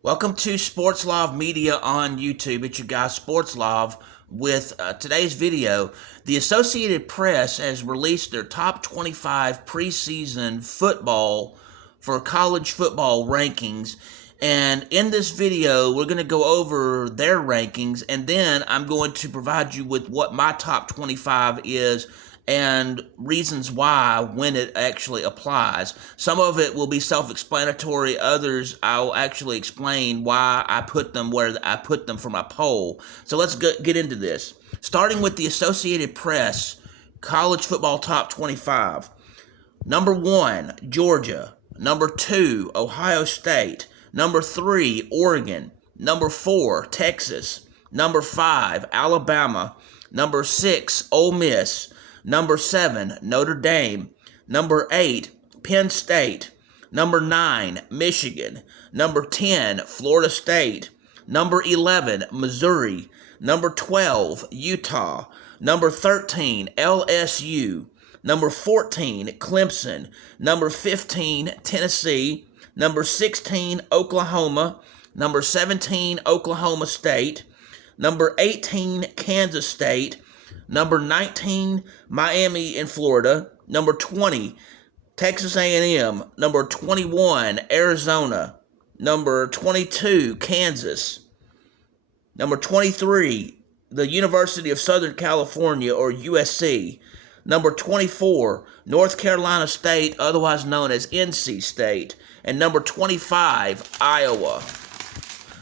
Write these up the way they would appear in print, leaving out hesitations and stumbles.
Welcome to Sportslov Media on YouTube. It's your guy Sportslov with today's video. The Associated Press has released their top 25 preseason football for college football rankings. And in this video, we're going to go over their rankings, and then I'm going to provide you with what my top 25 is and reasons why when it actually applies. Some of it will be self-explanatory. Others, I'll actually explain why I put them where I put them for my poll. So let's get into this. Starting with the Associated Press College Football Top 25. Number 1, Georgia. Number 2, Ohio State. Number 3, Oregon. Number 4, Texas. Number 5, Alabama. Number 6, Ole Miss. Number 7, Notre Dame. Number 8, Penn State. Number 9, Michigan. Number 10, Florida State. Number 11, Missouri. Number 12, Utah. Number 13, LSU. Number 14, Clemson. Number 15, Tennessee. Number 16, Oklahoma. Number 17, Oklahoma State. Number 18, Kansas State. Number 19, Miami in Florida. Number 20, Texas A&M. Number 21, Arizona. Number 22, Kansas. Number 23, the University of Southern California, or USC. Number 24, North Carolina State, otherwise known as NC State. And number 25, Iowa.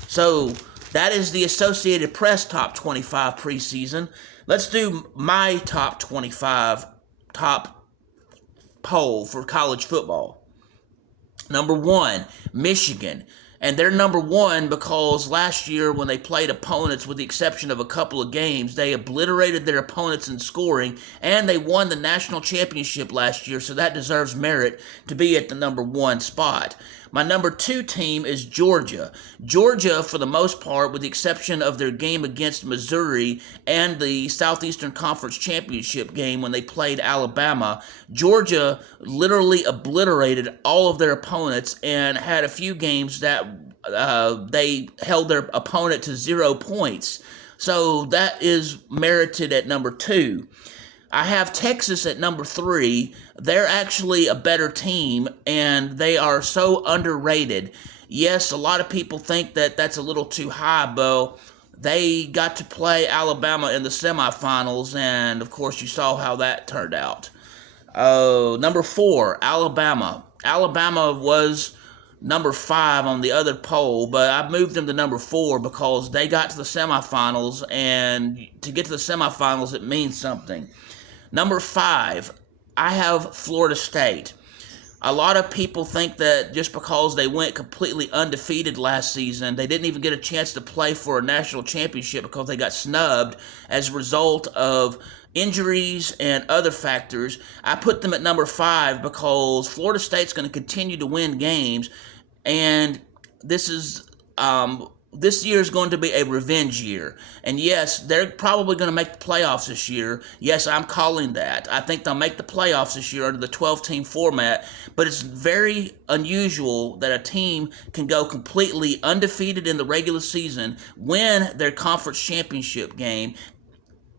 So that is the Associated Press top 25 preseason. Let's do my top 25 top poll for college football. Number 1, Michigan. And they're number 1 because last year when they played opponents, with the exception of a couple of games, they obliterated their opponents in scoring, and they won the national championship last year, so that deserves merit to be at the number 1 spot. My number 2 team is Georgia. Georgia, for the most part, with the exception of their game against Missouri and the Southeastern Conference Championship game when they played Alabama, Georgia literally obliterated all of their opponents and had a few games that they held their opponent to 0 points. So that is merited at number 2. I have Texas at number 3. They're actually a better team, and they are so underrated. Yes, a lot of people think that that's a little too high, but they got to play Alabama in the semifinals, and of course you saw how that turned out. Number 4, Alabama. Alabama was number 5 on the other poll, but I moved them to number 4 because they got to the semifinals, and to get to the semifinals, it means something. Number 5, I have Florida State. A lot of people think that just because they went completely undefeated last season, they didn't even get a chance to play for a national championship because they got snubbed as a result of injuries and other factors. I put them at number 5 because Florida State's going to continue to win games, and this year is going to be a revenge year. And yes, they're probably going to make the playoffs this year. Yes, I'm calling that. I think they'll make the playoffs this year under the 12-team format, but it's very unusual that a team can go completely undefeated in the regular season, win their conference championship game,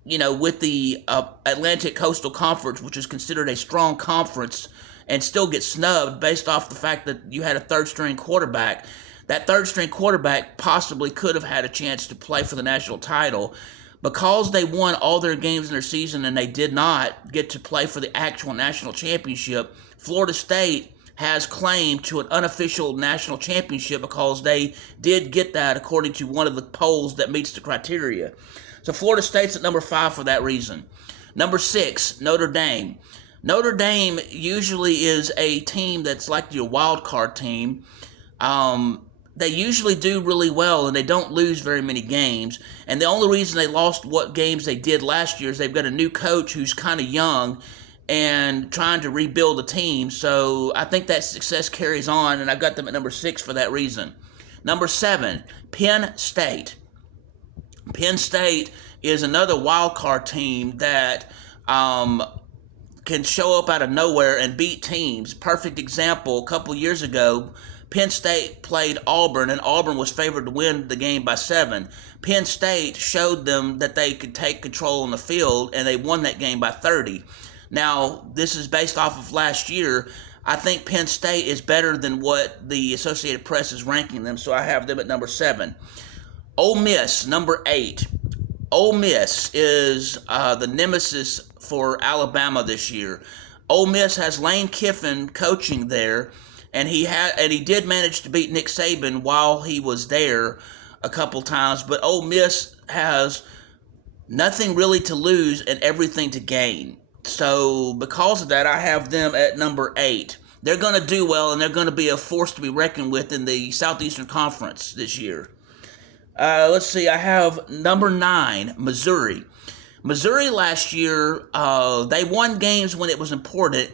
with the Atlantic Coastal Conference, which is considered a strong conference, and still get snubbed based off the fact that you had a third-string quarterback. That third-string quarterback possibly could have had a chance to play for the national title. Because they won all their games in their season and they did not get to play for the actual national championship, Florida State has claim to an unofficial national championship because they did get that according to one of the polls that meets the criteria. So Florida State's at number 5 for that reason. Number 6, Notre Dame. Notre Dame usually is a team that's like your wild card team. They usually do really well, and they don't lose very many games. And the only reason they lost what games they did last year is they've got a new coach who's kind of young and trying to rebuild the team. So I think that success carries on, and I've got them at number 6 for that reason. Number 7, Penn State. Penn State is another wild card team that can show up out of nowhere and beat teams. Perfect example, a couple years ago, Penn State played Auburn, and Auburn was favored to win the game by 7. Penn State showed them that they could take control on the field, and they won that game by 30. Now, this is based off of last year. I think Penn State is better than what the Associated Press is ranking them, so I have them at number 7. Ole Miss, number 8. Ole Miss is the nemesis for Alabama this year. Ole Miss has Lane Kiffin coaching there, and he did manage to beat Nick Saban while he was there a couple times. But Ole Miss has nothing really to lose and everything to gain. So because of that, I have them at number 8. They're going to do well, and they're going to be a force to be reckoned with in the Southeastern Conference this year. Let's see. I have number 9, Missouri. Missouri last year, they won games when it was important.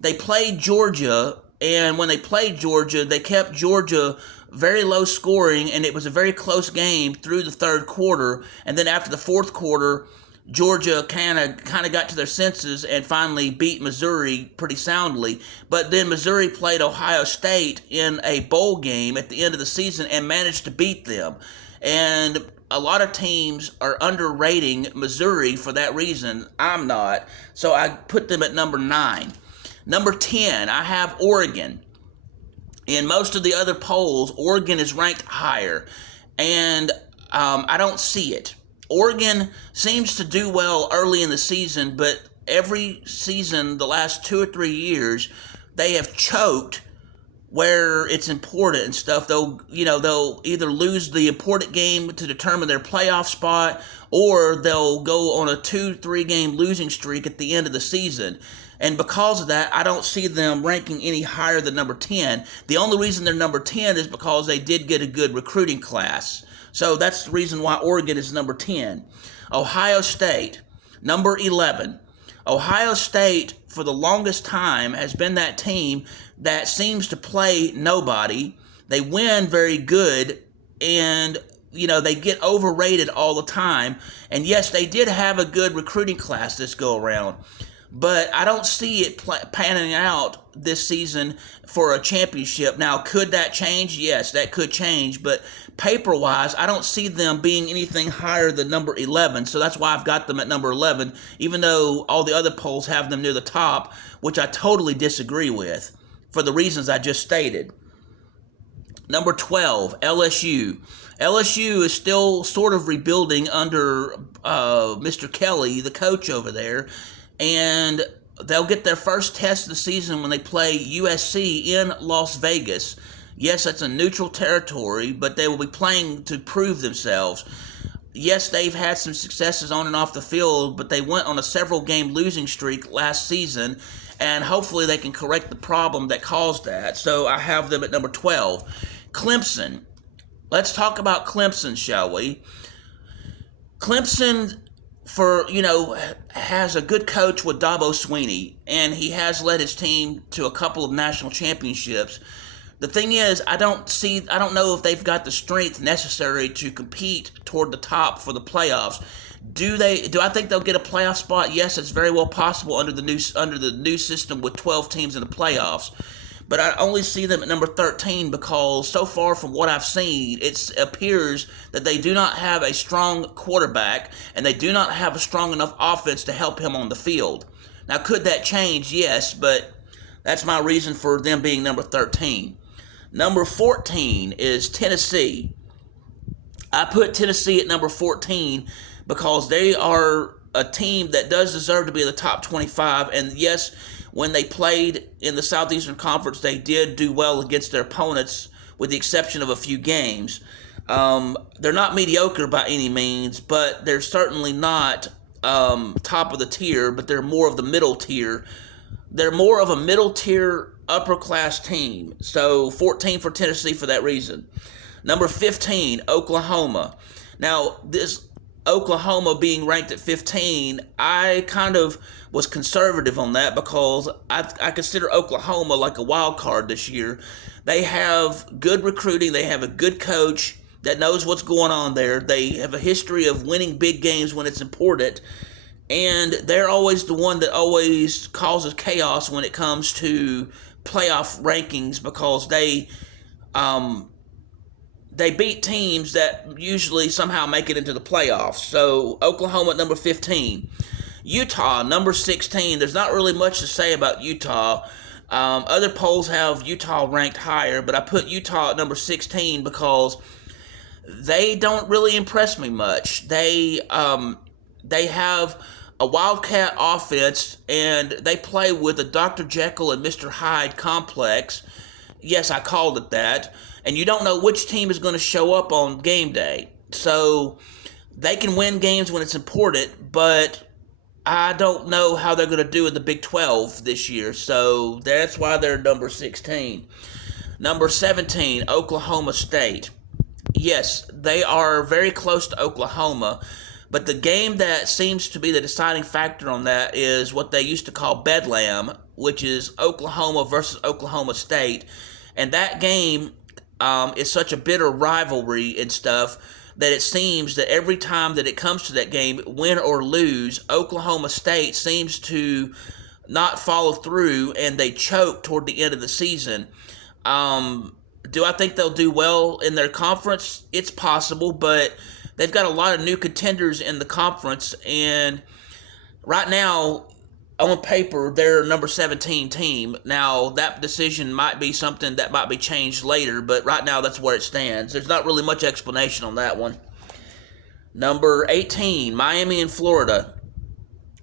They played Georgia, and when they played Georgia, they kept Georgia very low scoring, and it was a very close game through the third quarter. And then after the fourth quarter, Georgia kind of got to their senses and finally beat Missouri pretty soundly. But then Missouri played Ohio State in a bowl game at the end of the season and managed to beat them. And a lot of teams are underrating Missouri for that reason. I'm not. So I put them at number 9. Number 10, I have Oregon. In most of the other polls, Oregon is ranked higher. And I don't see it. Oregon seems to do well early in the season, but every season, the last 2 or 3 years, they have choked where it's important and stuff. They'll either lose the important game to determine their playoff spot, or they'll go on a 2-3 game losing streak at the end of the season. And because of that, I don't see them ranking any higher than number 10. The only reason they're number 10 is because they did get a good recruiting class. So that's the reason why Oregon is number 10. Ohio State, number 11. Ohio State, for the longest time, has been that team that seems to play nobody. They win very good, and they get overrated all the time. And yes, they did have a good recruiting class this go around, but I don't see it panning out this season for a championship. Now, could that change? Yes, that could change, but paper-wise, I don't see them being anything higher than number 11, so that's why I've got them at number 11, even though all the other polls have them near the top, which I totally disagree with for the reasons I just stated. Number 12, LSU. LSU is still sort of rebuilding under Mr. Kelly, the coach over there, and they'll get their first test of the season when they play USC in Las Vegas. Yes, that's a neutral territory, but they will be playing to prove themselves. Yes, they've had some successes on and off the field, but they went on a several-game losing streak last season, and hopefully they can correct the problem that caused that. So I have them at number 12. Clemson. Let's talk about Clemson, shall we? Clemson, has a good coach with Dabo Swinney, and he has led his team to a couple of national championships. The thing is, I don't know if they've got the strength necessary to compete toward the top for the playoffs. Do I think they'll get a playoff spot? Yes, it's very well possible under the new system with 12 teams in the playoffs. But I only see them at number 13 because so far from what I've seen, it appears that they do not have a strong quarterback and they do not have a strong enough offense to help him on the field. Now, could that change? Yes, but that's my reason for them being number 13. Number 14 is Tennessee. I put Tennessee at number 14 because they are a team that does deserve to be in the top 25. And yes, when they played in the Southeastern Conference, they did do well against their opponents with the exception of a few games. They're not mediocre by any means, but they're certainly not top of the tier, but they're more of the middle tier. They're more of a middle tier upper-class team. So 14 for Tennessee for that reason. Number 15, Oklahoma. Now, this Oklahoma being ranked at 15, I kind of was conservative on that because I consider Oklahoma like a wild card this year. They have good recruiting. They have a good coach that knows what's going on there. They have a history of winning big games when it's important. And they're always the one that always causes chaos when it comes to playoff rankings because they they beat teams that usually somehow make it into the playoffs. So Oklahoma at number 15. Utah, number 16. There's not really much to say about Utah. Other polls have Utah ranked higher, but I put Utah at number 16 because they don't really impress me much. They have a Wildcat offense, and they play with a Dr. Jekyll and Mr. Hyde complex. Yes, I called it that. And you don't know which team is going to show up on game day. So they can win games when it's important, but I don't know how they're going to do in the Big 12 this year. So that's why they're number 16. Number 17, Oklahoma State. Yes, they are very close to Oklahoma, but the game that seems to be the deciding factor on that is what they used to call Bedlam, which is Oklahoma versus Oklahoma State. And that game is such a bitter rivalry and stuff that it seems that every time that it comes to that game, win or lose, Oklahoma State seems to not follow through, and they choke toward the end of the season. Do I think they'll do well in their conference? It's possible, but they've got a lot of new contenders in the conference, and right now, on paper, they're a number 17 team. Now, that decision might be something that might be changed later, but right now, that's where it stands. There's not really much explanation on that one. Number 18, Miami and Florida.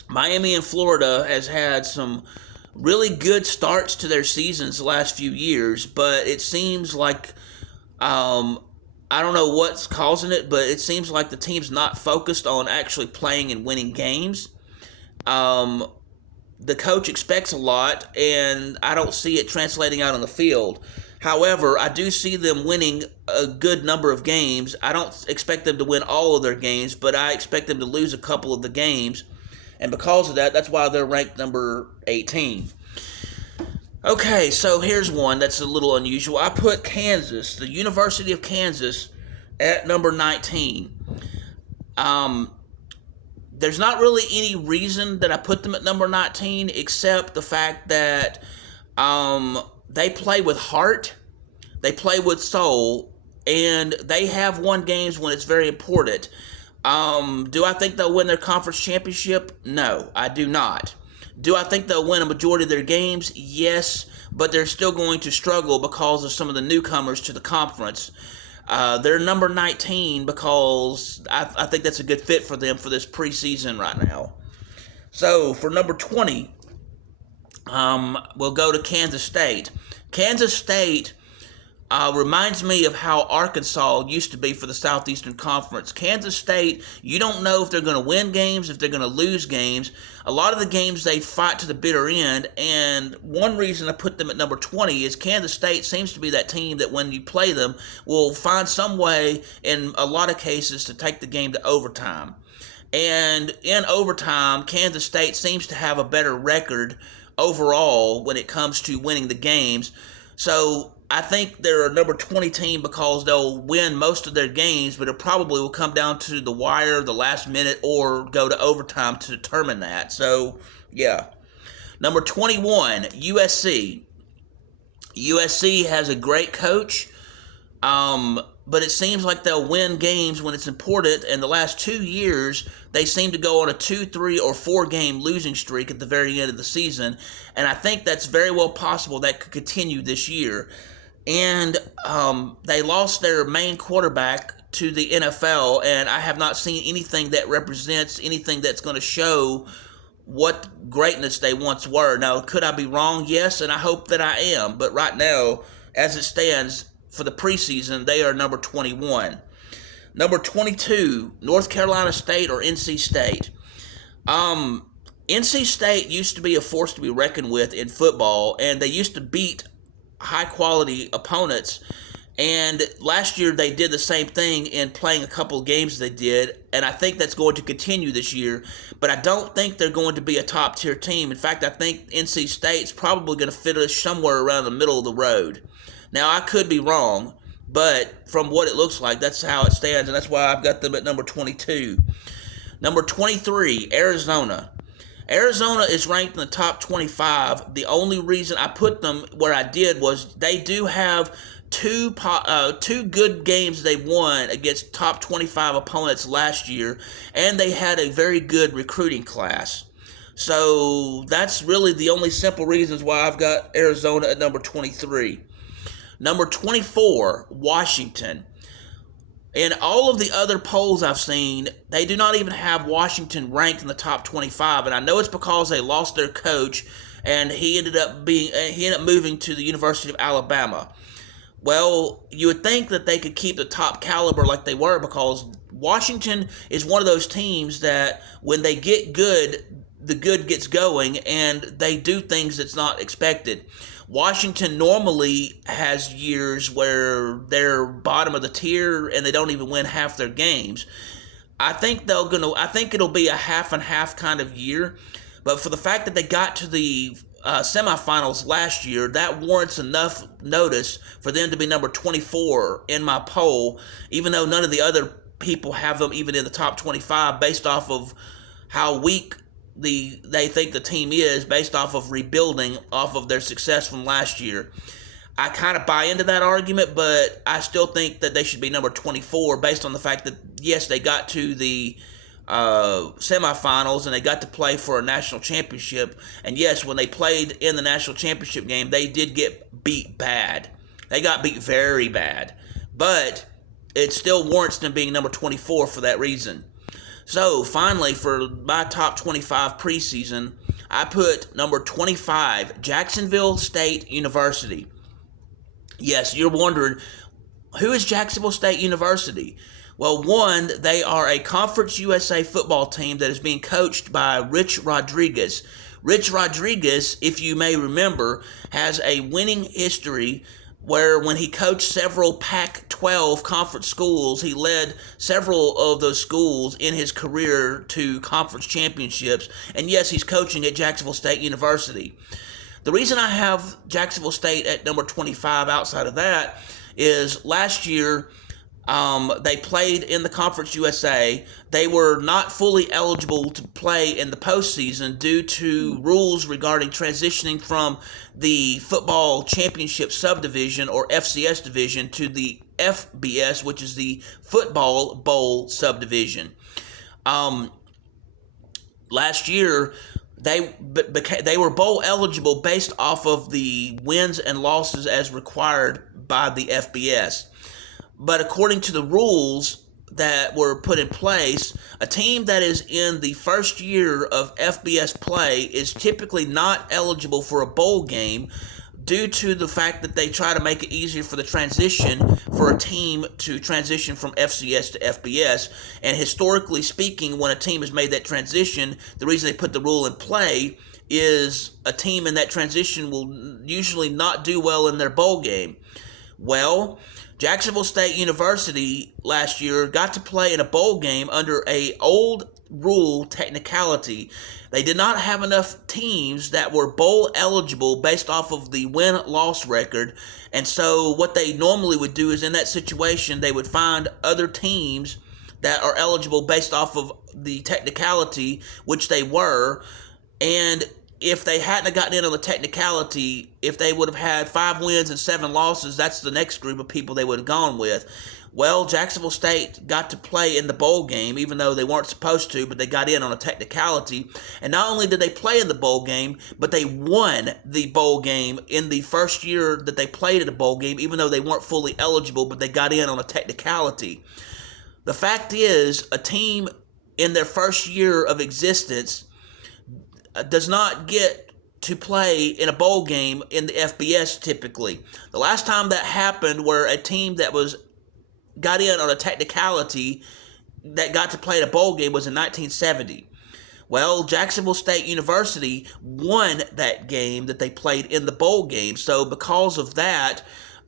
Miami and Florida has had some really good starts to their seasons the last few years, but it seems like, I don't know what's causing it, but it seems like the team's not focused on actually playing and winning games. The coach expects a lot, and I don't see it translating out on the field. However, I do see them winning a good number of games. I don't expect them to win all of their games, but I expect them to lose a couple of the games. And because of that, that's why they're ranked number 18. Okay, so here's one that's a little unusual. I put Kansas, the University of Kansas, at number 19. There's not really any reason that I put them at number 19 except the fact that they play with heart, they play with soul, and they have won games when it's very important. Do I think they'll win their conference championship? No, I do not. Do I think they'll win a majority of their games? Yes, but they're still going to struggle because of some of the newcomers to the conference. They're number 19 because I think that's a good fit for them for this preseason right now. So for number 20, we'll go to Kansas State. Kansas State reminds me of how Arkansas used to be for the Southeastern Conference. Kansas State, you don't know if they're going to win games, if they're going to lose games. A lot of the games they fight to the bitter end, and one reason I put them at number 20 is Kansas State seems to be that team that when you play them will find some way in a lot of cases to take the game to overtime. And in overtime, Kansas State seems to have a better record overall when it comes to winning the games. So I think they're a number 20 team because they'll win most of their games, but it probably will come down to the wire, the last minute, or go to overtime to determine that. So, yeah. Number 21, USC. USC has a great coach, but it seems like they'll win games when it's important, and the last 2 years, they seem to go on a 2, 3, or 4 game losing streak at the very end of the season, and I think that's very well possible that could continue this year. And they lost their main quarterback to the NFL, and I have not seen anything that represents anything that's going to show what greatness they once were. Now, could I be wrong? Yes, and I hope that I am. But right now, as it stands for the preseason, they are number 21. Number 22, North Carolina State or NC State. NC State used to be a force to be reckoned with in football, and they used to beat high-quality opponents, and last year they did the same thing in playing a couple of games they did, and I think that's going to continue this year, but I don't think they're going to be a top-tier team. In fact, I think NC State's probably going to finish somewhere around the middle of the road. Now, I could be wrong, but from what it looks like, that's how it stands, and that's why I've got them at number 22. Number 23, Arizona. Arizona is ranked in the top 25. The only reason I put them where I did was they do have two good games they won against top 25 opponents last year, and they had a very good recruiting class. So that's really the only simple reasons why I've got Arizona at number 23. Number 24, Washington. In all of the other polls I've seen, they do not even have Washington ranked in the top 25, and I know it's because they lost their coach, and he ended up moving to the University of Alabama. Well, you would think that they could keep the top caliber like they were, because Washington is one of those teams that when they get good, the good gets going, and they do things that's not expected. Washington normally has years where they're bottom of the tier and they don't even win half their games. I think it'll be a half and half kind of year, but for the fact that they got to the semifinals last year, that warrants enough notice for them to be number 24 in my poll, even though none of the other people have them even in the top 25 based off of how weak they think the team is, based off of rebuilding off of their success from last year. I kind of buy into that argument, but I still think that they should be number 24 based on the fact that, yes, they got to the semifinals and they got to play for a national championship. And yes, when they played in the national championship game, they did get beat bad. They got beat very bad. But it still warrants them being number 24 for that reason. So, finally, for my top 25 preseason, I put number 25, Jacksonville State University. Yes, you're wondering, who is Jacksonville State University? Well, one, they are a Conference USA football team that is being coached by Rich Rodriguez. Rich Rodriguez, if you may remember, has a winning history where when he coached several Pac-12 conference schools, he led several of those schools in his career to conference championships. And yes, he's coaching at Jacksonville State University. The reason I have Jacksonville State at number 25 outside of that is last year they played in the Conference USA. They were not fully eligible to play in the postseason due to rules regarding transitioning from the Football Championship Subdivision, or FCS division, to the FBS, which is the Football Bowl Subdivision. Last year, they were bowl eligible based off of the wins and losses as required by the FBS. But according to the rules that were put in place, a team that is in the first year of FBS play is typically not eligible for a bowl game due to the fact that they try to make it easier for the transition for a team to transition from FCS to FBS. And historically speaking, when a team has made that transition, the reason they put the rule in play is a team in that transition will usually not do well in their bowl game. Well, Jacksonville State University last year got to play in a bowl game under a old rule technicality. They did not have enough teams that were bowl eligible based off of the win-loss record. And so what they normally would do is in that situation, they would find other teams that are eligible based off of the technicality, which they were. And if they hadn't gotten in on the technicality, if they would have had 5 wins and 7 losses, that's the next group of people they would have gone with. Well, Jacksonville State got to play in the bowl game, even though they weren't supposed to, but they got in on a technicality. And not only did they play in the bowl game, but they won the bowl game in the first year that they played at a bowl game, even though they weren't fully eligible, but they got in on a technicality. The fact is, a team in their first year of existence does not get to play in a bowl game in the FBS typically. The last time that happened where a team that got in on a technicality that got to play in a bowl game was in 1970. Well, Jacksonville State University won that game that they played in the bowl game. So because of that,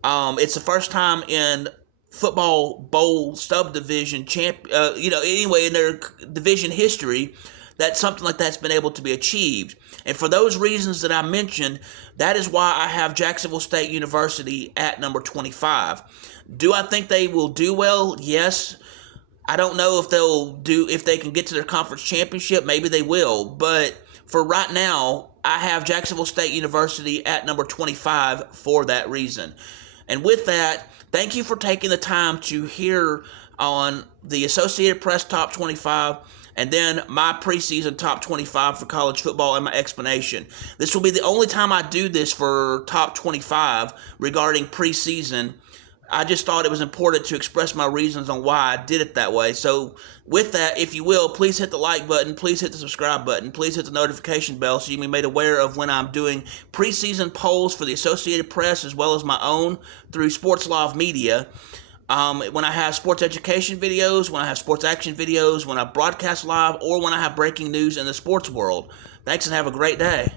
it's the first time in football bowl subdivision in their division history that something like that's been able to be achieved. And for those reasons that I mentioned, that is why I have Jacksonville State University at number 25. Do I think they will do well? Yes. I don't know if they can get to their conference championship. Maybe they will. But for right now, I have Jacksonville State University at number 25 for that reason. And with that, thank you for taking the time to hear on the Associated Press Top 25 and then my preseason top 25 for college football and my explanation. This will be the only time I do this for top 25 regarding preseason. I just thought it was important to express my reasons on why I did it that way. So with that, if you will, please hit the like button, please hit the subscribe button, please hit the notification bell so you can be made aware of when I'm doing preseason polls for the Associated Press as well as my own through Sportslov Media. When I have sports education videos, when I have sports action videos, when I broadcast live, or when I have breaking news in the sports world. Thanks and have a great day.